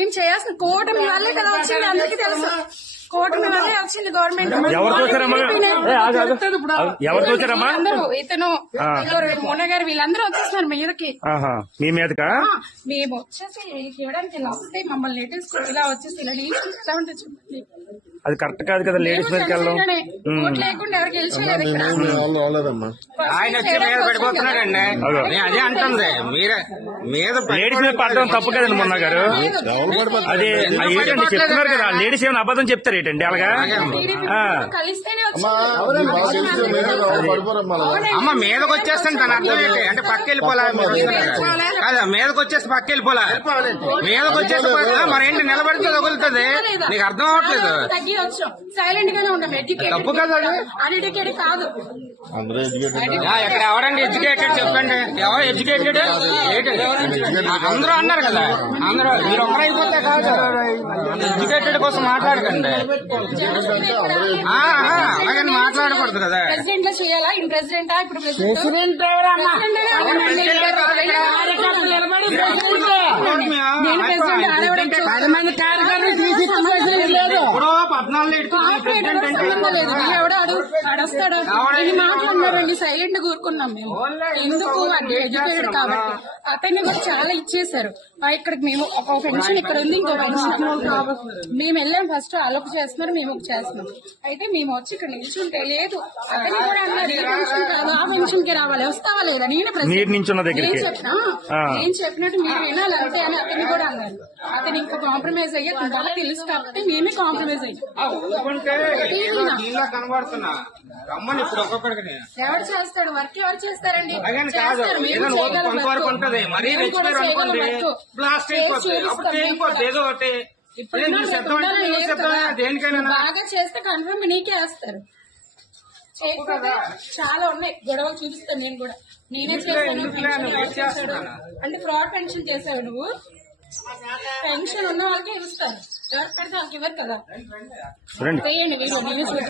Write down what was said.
మేము చేయాల్సిన కూటమి వల్లే కదా వచ్చింది? అందరికీ తెలుసు. కూటమి వల్లే వచ్చింది గవర్నమెంట్ ఏ, ఆగు, ఆగు. ఎవరితో వచ్చారమ్మా? అందరూ ఇతను మోన గారు వీళ్ళందరూ వచ్చేస్తున్నారు ఆహా మీ మీదకా? ఆ, మేము వచ్చేసి ఇలా వస్తే మమ్మల్ని లేటెస్ట్ ఇలా వచ్చేసి ఇలా చెప్పండి అది కరెక్ట్ కాదు కదా లేడీస్ మీదకి వెళ్ళడం. ఆయన వచ్చి మీద పడిపోతున్నాడండి. అదో. అంటుంది. మీరే మీద లేడీస్ మీద పడడం తప్పు కదండి మొన్న గారు. అది ఏంటండి? చెప్తున్నారు కదా లేడీస్ ఏమైనా అబద్ధం చెప్తారు ఏంటండి? అలాగా? ఆ. కలిస్తేనే అమ్మా మీరే మీదకి వచ్చేస్తాను తన అర్థం ఏంటి? అంటే పక్క వెళ్ళిపోలా మీరు. కాదా మీదకి వచ్చేసి పక్క వెళ్ళిపోలా మీదకి వచ్చేసి పక్క మరేంటి నిలబడితే తగులుతుంది. నీకు అర్థం అవ్వట్లేదు. వచ్చాం సైలెంట్ గానే ఉన్నాం ఎడ్యుకేటెడ్? అన్ఎడ్యుకేటెడ్ కాదు ఎవరండి ఎడ్యుకేటెడ్ చెప్పండి. ఎవరు ఎడ్యుకేటెడ్ అందరూ అన్నారు కదా. అందరూ మీరు ఒక్కరైపోతే కాదు. ఎడ్యుకేటెడ్ కోసం మాట్లాడకండి. అలాగని మాట్లాడకూడదు కదా. ప్రెసిడెంట్లో చేయాలా? ఇన్ ప్రెసిడెంటా ఇప్పుడు ప్రెసిడెంట్ నేను ప్రెసిడెంట్ ఆడవడం పది మంది ఇప్పుడు పద్నాలుగు ఇటుకు ప్రెసిడెంట్ అంటే లేదు ఎవడో అడు అడస్తాడు. ఇన్ని మాట్లాడినారండి సైలెంట్ కూరుకున్నాం మేము. ఎందుకు అంటే ఎడ్యుకేటెడ్ కాబట్టి? అతన్ని కూడా చాలా ఇచ్చేసారు ఆ, ఇక్కడికి మేము ఒక పెన్షన్ ఇక్కడ ఉంది ఇంకో పెన్షన్ మేము వెళ్ళాం ఫస్ట్ అలోపు చేస్తున్నారు మేము ఒక చేస్తున్నాం. అయితే మేము వచ్చి ఇక్కడ నిల్చుంటే లేదు. అతన్ని కూడా అన్నారు ఏ పెన్షన్ కాదు ఆ పెన్షన్కి రావాలి. వస్తావా లేదా? నేను ప్రశ్న- మీరు నించున్న దగ్గరికి. నేను చెప్పినా. నేను చెప్పినట్టు మీరు వినాలి అంతే అని అతన్ని కూడా అన్నారు. అతను ఇంకా కాంప్రమైజ్ అయ్యే బాగా తెలుసు కాబట్టి మేమే కాంప్రమైజ్ అయ్యాం. ఊరుకుంటే ఏదో దీనిలో కనబడుతున్నా. రమ్మని ఇప్పుడు ఒక్కొక్కడికి. ఎవరు చేస్తాడు? వర్క్ ఎవరు చేస్తారండి? అలాగని కాదు. చేస్తారు, మేము ఏదైనా చేయగలం కొంతవరకు వర్క్. ఉంటది మరీ మేము కూడా రెచ్చిపోయారు అనుకోండి. చేయగలం వర్క్. బ్లాస్ట్ చేసి అయిపోతుంది చూపిస్తాం అప్పుడు చేయకపోతే. ఏదో ఒకటి. ఇప్పుడు కదా. దేనికైనా. బాగా చేస్తే కన్ఫర్మ్ నీకే వేస్తారు. చేయకపోతే చాలా ఉన్నాయి. గొడవలు చూపిస్తాను నేను కూడా. నేనే చేశాను ఎందుకులే, పెన్షన్ నువ్వు ఎవరు చేశాడు? చేస్తున్నానా? అంటే ఫ్రాడ్ పెన్షన్ చేశావు నువ్వు. పెన్షన్ ఉన్న వాళ్ళకే ఇస్తారు ఎవరు